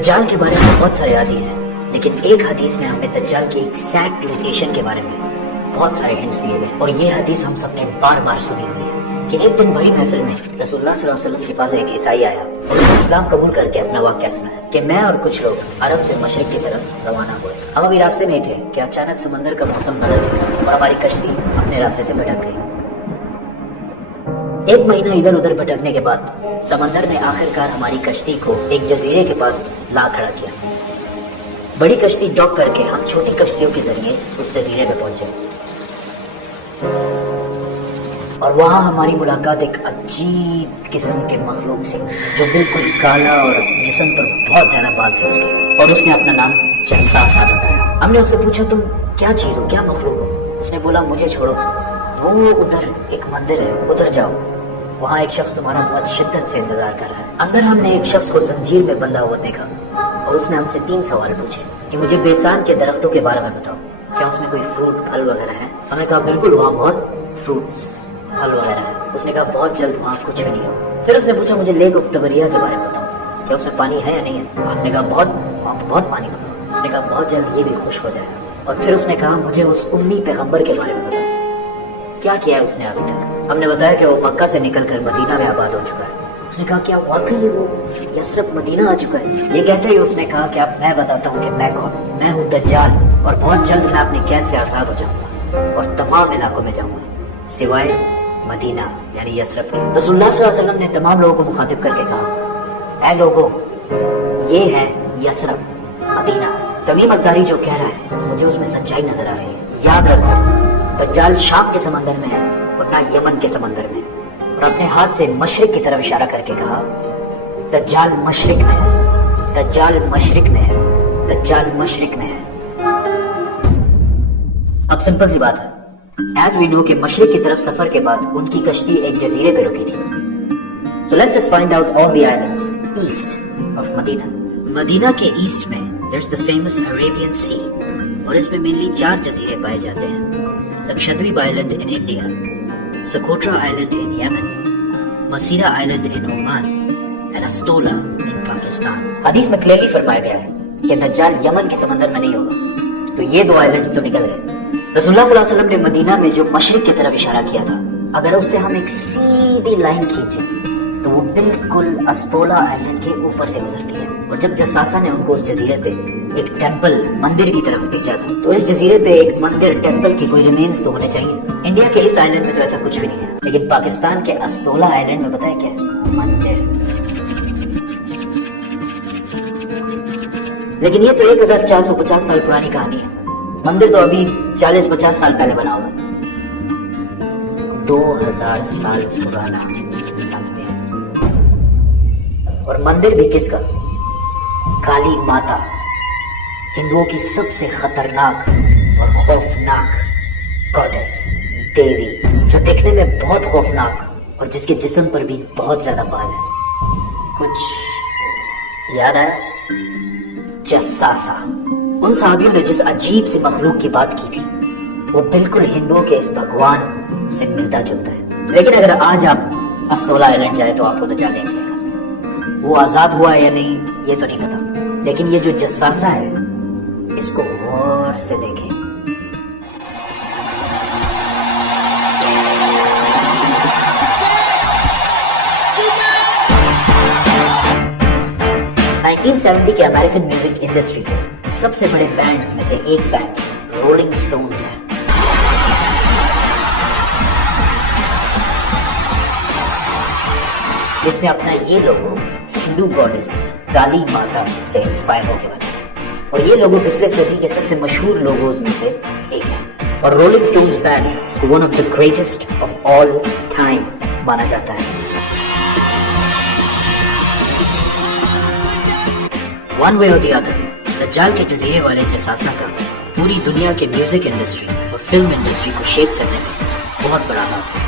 दज्जाल के बारे में बहुत सारे हदीस हैं, लेकिन एक हदीस में हमें दज्जाल की एग्जैक्ट लोकेशन के बारे में बहुत सारे हिंट्स दिए गए। और ये हदीस हम सबने बार बार सुनी हुई है कि एक दिन भरी महफिल में रसूलुल्लाह सल्लल्लाहु अलैहि वसल्लम के पास एक ईसाई आया और उसने इस्लाम कबूल करके अपना वाक़या सुनाया कि मैं और कुछ लोग अरब से मशरिक की तरफ रवाना हुए। हम अभी रास्ते में ही थे कि अचानक समंदर का मौसम बदल गया और हमारी कश्ती अपने रास्ते से भटक गई। एक महीना इधर उधर भटकने के बाद समंदर ने आखिरकार हमारी कश्ती को एक जजीरे के पास ला खड़ा किया। बड़ी कश्ती डॉक करके हम छोटी कश्तियों के जरिए उस जजीरे पे पहुंचे और वहां हमारी मुलाकात एक अजीब किस्म के मखलूक से जो बिल्कुल काला और जिस्म पर बहुत ज्यादा बाल थे उसके, और उसने अपना नाम जस्सासा बताया। हमने उससे पूछा तुम क्या चीज हो, क्या मखलूक हो? उसने बोला मुझे छोड़ो, वो उधर एक मंदिर है, उधर जाओ, वहाँ एक शख्स तुम्हारा बहुत शिद्दत से इंतजार कर रहा है। अंदर हमने एक शख्स को जंजीर में बंधा हुआ देखा और उसने हमसे 3 सवाल पूछे कि मुझे बेसान के दरख्तों के बारे में बताओ, क्या उसमें कोई फ्रूट फल वगैरह है? हमने कहा बिल्कुल, वहाँ बहुत फ्रूट्स फल वगैरह है। उसने कहा बहुत जल्द वहाँ कुछ भी नहीं होगा। फिर उसने पूछा मुझे लेक ऑफ तबरिया के बारे में बताओ, क्या उसमें पानी है या नहीं है? हमने कहा बहुत पानी पड़ा। उसने कहा बहुत जल्द ये भी खुश्क हो जाएगा। और फिर उसने कहा मुझे उस उम्मी पैगंबर के बारे में बताओ, क्या किया है उसने अभी तक? हमने बताया कि वो मक्का से निकलकर मदीना में आबाद हो चुका है। उसने कहा क्या वाकई वो यसरब मदीना आ चुका है? ये कहते ही उसने कहा कि अब मैं बताता हूँ कि मैं कौन हूँ। मैं हूँ दज्जाल और बहुत जल्द मैं अपनी कैद से आजाद हो जाऊंगा और तमाम इलाकों में जाऊंगा सिवाय मदीना यानी यसरब के। रसूलुल्लाह सल्लल्लाहु अलैहि वसल्लम ने तमाम लोगों को मुखातिब करके कहा, ऐ लोगों, ये है यसरब मदीना। तमीम अद्दारी जो कह रहा है मुझे उसमें सच्चाई नजर आ रही है। याद रखो दज्जाल शाम के समंदर में है और ना यमन के समंदर में। और अपने हाथ से मशरिक की तरफ इशारा करके कहा दज्जाल मशरिक में है, दज्जाल मशरिक में है, दज्जाल मशरिक में है। अब सिंपल सी बात है, एज वी नो कि मशरिक की तरफ सफर के बाद उनकी कश्ती एक जजीरे पे रुकी थी। So let's just find out all the islands east of Medina. Medina के ईस्ट में there is the famous Arabian Sea और इसमें मेनली 4 जजीरे पाए जाते हैं। Lakshadweep island in India, Socotra Island in Yemen, Masira Island in Oman, and Astola in Pakistan. हदीस में क्लियरली फरमाया गया है कि दज्जाल यमन के समंदर में नहीं होगा। तो ये 2 आइलैंड्स तो निकल गए। रसूलुल्लाह सल्लल्लाहु अलैहि वसल्लम ने मदीना में जो मशरिक की तरफ इशारा किया था, अगर उससे हम एक सीधी लाइन खींचे तो वो बिल्कुल अस्टोला आइलैंड के ऊपर से गुजरती है। और जब जस्सासा ने उनको उस जजीरे पे एक टेंपल मंदिर की तरफ भेजा था, तो इस जजीरे पे एक मंदिर टेंपल की कोई रिमेन्स तो होने चाहिए। इंडिया के इस आइलैंड में तो ऐसा कुछ भी नहीं है, लेकिन पाकिस्तान के अस्टोला आइलैंड में बताया क्या है? मंदिर। लेकिन ये तो 1450 साल पुरानी कहानी है। मंदिर तो अभी 40-50 साल पहले बना होगा। 2000 साल पुराना मंदिर, और मंदिर भी किसका? काली माता, हिंदुओं की सबसे खतरनाक और खौफनाक गॉडेस, देवी, जो देखने में बहुत खौफनाक और जिसके जिस्म पर भी बहुत ज्यादा बाल है। कुछ याद आया? जस्सासा। उन साहबियों ने जिस अजीब सी मखलूक की बात की थी वो बिल्कुल हिंदुओं के इस भगवान से मिलता जुलता है। लेकिन अगर आज आप अस्टोला आइलैंड जाए तो आपको तो जाने मिलेगा। वो आजाद हुआ है या नहीं ये तो नहीं पता, लेकिन ये जो जस्सासा है इसको गौर से देखें। के अमेरिकन म्यूजिक इंडस्ट्री के सबसे बड़े बैंड्स में से एक बैंड रोलिंग स्टोन्स है। जिसने अपना ये लोगो हिंदू गॉडेस काली माता से इंस्पायर होकर बना, और ये लोगो पिछले सदी के सबसे मशहूर लोगोज में से एक है। और रोलिंग स्टोन्स बैंड को one of the greatest of all time माना जाता है। वन वे और द अदर, दज्जाल के जजीरे वाले जस्सासा का पूरी दुनिया के म्यूजिक इंडस्ट्री और फिल्म इंडस्ट्री को शेप करने में बहुत बड़ा हाथ है।